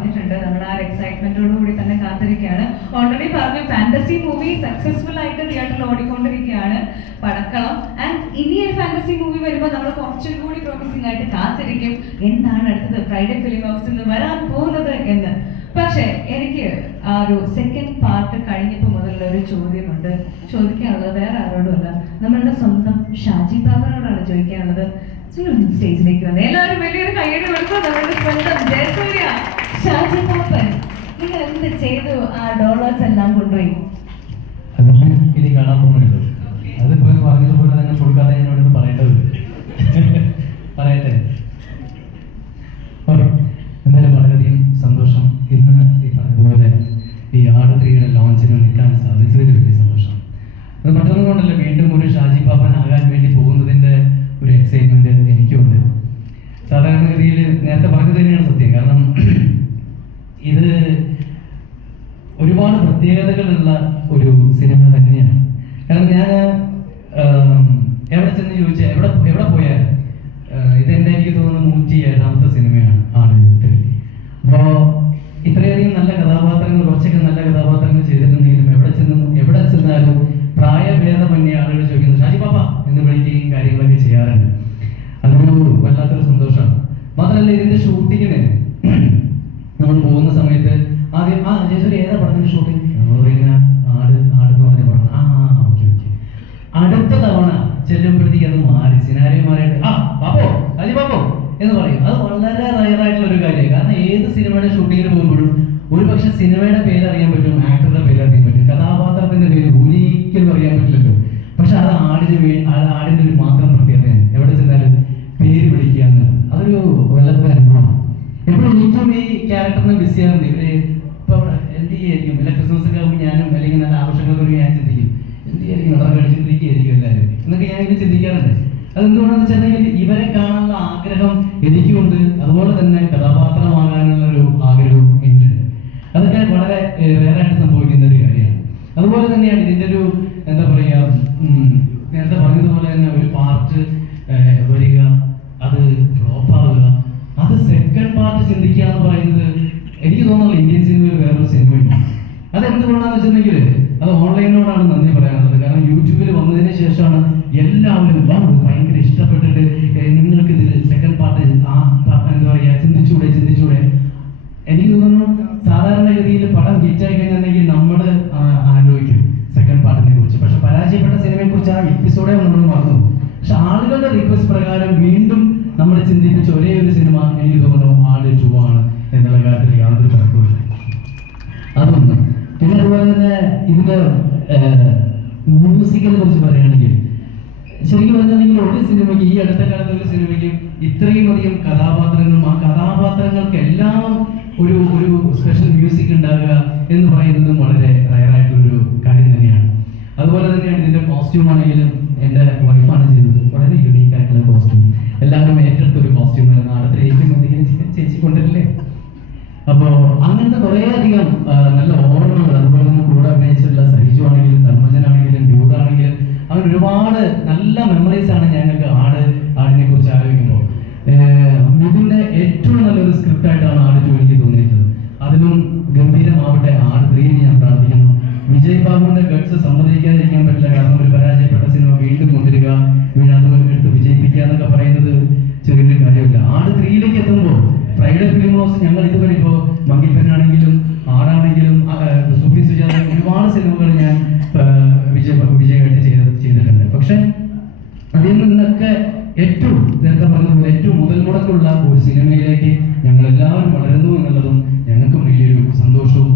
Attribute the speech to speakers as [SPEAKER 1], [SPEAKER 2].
[SPEAKER 1] പറഞ്ഞിട്ടുണ്ട്. നമ്മൾ ആ ഒരു എക്സൈറ്റ്മെന്റോട് കൂടി തന്നെ കാത്തിരിക്കുകയാണ്. ഓൾറെഡി പറഞ്ഞു ഫാന്റസി മൂവി സക്സസ്ഫുൾ ആയിട്ട് തിയേറ്ററിൽ ഓടിക്കൊണ്ടിരിക്കുകയാണ് പടക്കളം. ആൻഡ് ഇനി ഒരു ഫാന്റസി മൂവി വരുമ്പോൾ നമ്മൾ കുറച്ചും കൂടി പ്രോമിസിംഗ് ആയിട്ട് കാത്തിരിക്കും. എന്താണ് അടുത്തത്? ഫ്രൈഡേ ഫിലിം ഹൗസിൽ നിന്ന് വരാൻ പോകുന്നത് എന്ന്. പക്ഷേ എനിക്ക് ആ ഒരു സെക്കൻഡ് പാർട്ട് കഴിഞ്ഞപ്പോൾ മുതലുള്ള ഒരു ചോദ്യമുണ്ട്. ചോദിക്കാനുള്ളത് വേറെ ആരോടുമല്ല. നമ്മളുടെ സ്വന്തം ഷാജി ബാബനോടാണ് ചോദിക്കാനുള്ളത്. സ്റ്റേജിലേക്ക് വന്നത് എല്ലാവരും വലിയൊരു കൈയ്യടി കൊടുത്തു നമ്മളുടെ സ്വന്തം ജയസൂര്യ. ഷാജി ബാബൻ നിങ്ങൾ എന്ത് ആ ഡോളേഴ്സ് എല്ലാം കൊണ്ടുപോയി
[SPEAKER 2] ഇനി കാണാൻ പോകുന്നുണ്ട്. അതിപ്പോ പറഞ്ഞതുപോലെ തന്നെ കൊടുക്കാതെ എന്നോട് പറയേണ്ടത് പറയട്ടെ. എന്തായാലും വളരെയധികം സന്തോഷം. ഇന്ന് ഈ പറഞ്ഞതുപോലെ ഈ ആട് ത്രീയുടെ ലോഞ്ചിന് നിൽക്കാൻ വലിയ സന്തോഷം. അത് മറ്റൊന്നും കൊണ്ടല്ല വീണ്ടും ഒരു ഷാജി പാപ്പൻ വേണ്ടി പോകുന്നതിന്റെ ഒരു എക്സൈറ്റ്മെന്റ് എനിക്കുണ്ട്. സാധാരണഗതിയിൽ നേരത്തെ പറഞ്ഞത് തന്നെയാണ് സത്യം കാരണം ഇത് ഒരുപാട് പ്രത്യേകതകളുള്ള ഒരു സിനിമ തന്നെയാണ്. കാരണം ഞാൻ എവിടെ ചെന്ന് ചോദിച്ചാൽ എവിടെ എവിടെ പോയാൽ ഇതെന്റെ എനിക്ക് തോന്നുന്നു നൂറ്റി ഏഴാമത്തെ സിനിമയാണ് ആണ് അപ്പോൾ ഇത്രയധികം നല്ല കഥാപാത്രങ്ങൾ കുറച്ചൊക്കെ നല്ല കഥാപാത്രങ്ങൾ ചെയ്തിട്ടുണ്ടെങ്കിലും എവിടെ ചെന്ന് എവിടെ ചെന്നാലും പ്രായഭേദമന്യേ ആളുകൾ ചോദിക്കുന്നത് ഷാജി പാപ്പ എന്ന് വിളിക്കുകയും കാര്യങ്ങളൊക്കെ ചെയ്യാറുണ്ട്. അതൊരു വല്ലാത്തൊരു സന്തോഷമാണ്. മാത്രമല്ല ഇതിന്റെ ഷൂട്ടിങ്ങിന് നമ്മൾ പോകുന്ന സമയത്ത് ആദ്യം ആ ജയസൂരി ഏതാ പടത്തിന്റെ ഷൂട്ടിംഗ് പറയുന്ന ആട് ആട് എന്ന് പറഞ്ഞ പടം ആ ഓക്കെ ഓക്കെ. അടുത്ത തവണ ചെല്ലുമ്പോഴത്തേക്ക് അത് മാറി. സിനാരിയോ മാറിയിട്ട് ആ പാപ്പോ അജി പാപ്പോ എന്ന് പറയും. അത് വളരെ റയറായിട്ടുള്ള ഒരു കാര്യമാണ് കാരണം ഏത് സിനിമയുടെ ഷൂട്ടിങ്ങിന് പോകുമ്പോഴും ഒരു പക്ഷെ സിനിമയുടെ പേര് അറിയാൻ പറ്റും ആക്ടറുടെ പേര് അറിയാൻ പറ്റും കഥാപാത്രത്തിന്റെ പേര് ഒരിക്കലും അറിയാൻ പറ്റില്ലല്ലോ. പക്ഷെ അത് ആടിന് വേ ആടിന്റെ ഒരു മാത്രം പ്രത്യേകതയാണ്. എവിടെ ചെന്നാലും പേര് വിളിക്കുക എന്നുള്ളത് അതൊരു വല്ലാത്ത അനുഭവമാണ്. എപ്പോഴും എനിക്കും ഈ ക്യാരക്ടറിനെ ബിസി ചെയ്യാറുണ്ട്. ഇവർ ഇങ്ങനെ ചിന്തിക്കാറുണ്ട്. അതെന്തുകൊണ്ടാന്ന് വെച്ചിട്ടുണ്ടെങ്കിൽ ഇവരെ കാണാനുള്ള ആഗ്രഹം എനിക്കുമുണ്ട് അതുപോലെ തന്നെ കഥാപാത്രമാകാനുള്ള ഒരു ആഗ്രഹവും എനിക്കുണ്ട്. അതൊക്കെ വളരെ റേറായിട്ട് സംഭവിക്കുന്ന ഒരു കാര്യമാണ്. അതുപോലെ തന്നെയാണ് ഇതിന്റെ ഒരു എന്താ പറയാ ഉം, നേരത്തെ പറഞ്ഞതുപോലെ തന്നെ ഒരു പാർട്ട് വരിക അത് ഫ്ലോപ്പ് ആവുക. അത് സെക്കൻഡ് പാർട്ട് ചിന്തിക്കുക എന്ന് പറയുന്നത് എനിക്ക് തോന്നുന്നു ഇന്ത്യൻ സിനിമയിൽ വേറൊരു സിനിമയുണ്ട്. അത് എന്തുകൊണ്ടാന്ന് വെച്ചിട്ടുണ്ടെങ്കിൽ അത് ഓൺലൈനിനോടാണ് നന്ദി പറയാനുള്ളത്. കാരണം യൂട്യൂബിൽ വന്നതിന് ശേഷമാണ് എല്ലാവരും "വൗ, ഇത് ഭയങ്കര ഇഷ്ടപ്പെട്ടിട്ട് നിങ്ങൾക്ക് ഇതിൽ സെക്കൻഡ് പാർട്ട് ആ എന്താ പറയുക ചിന്തിച്ചൂടെ ചിന്തിച്ചൂടെ. എനിക്ക് തോന്നുന്നു സാധാരണഗതിയിൽ പടം ഹിറ്റായി കഴിഞ്ഞിട്ടുണ്ടെങ്കിൽ നമ്മൾ ആലോചിക്കും സെക്കൻഡ് പാർട്ടിനെ കുറിച്ച്. പക്ഷെ പരാജയപ്പെട്ട സിനിമയെ കുറിച്ച് ആ എപ്പിസോഡേ നമ്മൾ മറന്നു പക്ഷെ ആളുകളുടെ റിക്വസ്റ്റ് പ്രകാരം വീണ്ടും നമ്മൾ ചിന്തിപ്പിച്ച ഒരേ ഒരു സിനിമ എനിക്ക് തോന്നുന്നു ആട് ആണ് എന്നുള്ള കാര്യത്തിൽ യാതൊരു കണക്കുമില്ല അതൊന്ന്. പിന്നെ അതുപോലെ തന്നെ ഇതിന്റെ മ്യൂസിക്കിനെ കുറിച്ച് പറയുകയാണെങ്കിൽ ശരിക്കും നിങ്ങൾ ഒരു സിനിമയ്ക്ക് ഈ അടുത്ത കാലത്ത് ഒരു സിനിമയ്ക്ക് ഇത്രയും അധികം കഥാപാത്രങ്ങളും ആ കഥാപാത്രങ്ങൾക്കെല്ലാം ഒരു ഒരു സ്പെഷ്യൽ മ്യൂസിക് ഉണ്ടാകുക എന്ന് പറയുന്നതും വളരെ റയറായിട്ടുള്ളൊരു കാര്യം തന്നെയാണ്. അതുപോലെ തന്നെയാണ് ഇതിന്റെ കോസ്റ്റ്യൂം ആണെങ്കിലും എന്റെ വൈഫാണ് ചെയ്തത്. വളരെ യുണീക്ക് ആയിട്ടുള്ള കോസ്റ്റ്യൂം എല്ലാവരും ഏറ്റെടുത്ത ഒരു കോസ്റ്റ്യൂം ആയിരുന്നു. അടുത്ത ഏറ്റവും അധികം ചേച്ചി കൊണ്ടല്ലേ അപ്പോ അങ്ങനത്തെ കുറേ അധികം നല്ല ഓർമ്മകൾ. അതുപോലെ തന്നെ കൂടെ അഭിനയിച്ചിട്ടുള്ള സഹിജു ആണെങ്കിലും ധർമ്മജൻ ആണെങ്കിലും ഡ്യൂഡ് ആണെങ്കിലും അങ്ങനെ ഒരുപാട് നല്ല മെമ്മറീസ് ആണ് ഞങ്ങൾക്ക് ആട് ആടിനെ കുറിച്ച് ആലോചിക്കുമ്പോൾ. മിഥുന്റെ ഏറ്റവും നല്ലൊരു സ്ക്രിപ്റ്റ് ആയിട്ടാണ് ആട് ടു എനിക്ക് തോന്നിയിട്ടുള്ളത് അതിലും ഗംഭീരമാവട്ടെ ആട് ത്രീയിൽ ഞാൻ പ്രാർത്ഥിക്കുന്നു. വിജയ് ബാബുവിന്റെ ഗഡ്സ് സമ്മതിക്കാതിരിക്കാൻ പറ്റില്ല. കാരണം ഒരു പരാജയപ്പെട്ട സിനിമ വീണ്ടും കൊണ്ടുവരിക. നേരത്തെ പറഞ്ഞതുപോലെ ഏറ്റവും മുതൽ മുടക്കുള്ള ഒരു സിനിമയിലേക്ക് ഞങ്ങൾ എല്ലാവരും വളരുന്നു എന്നുള്ളതും ഞങ്ങൾക്കും വലിയൊരു സന്തോഷവും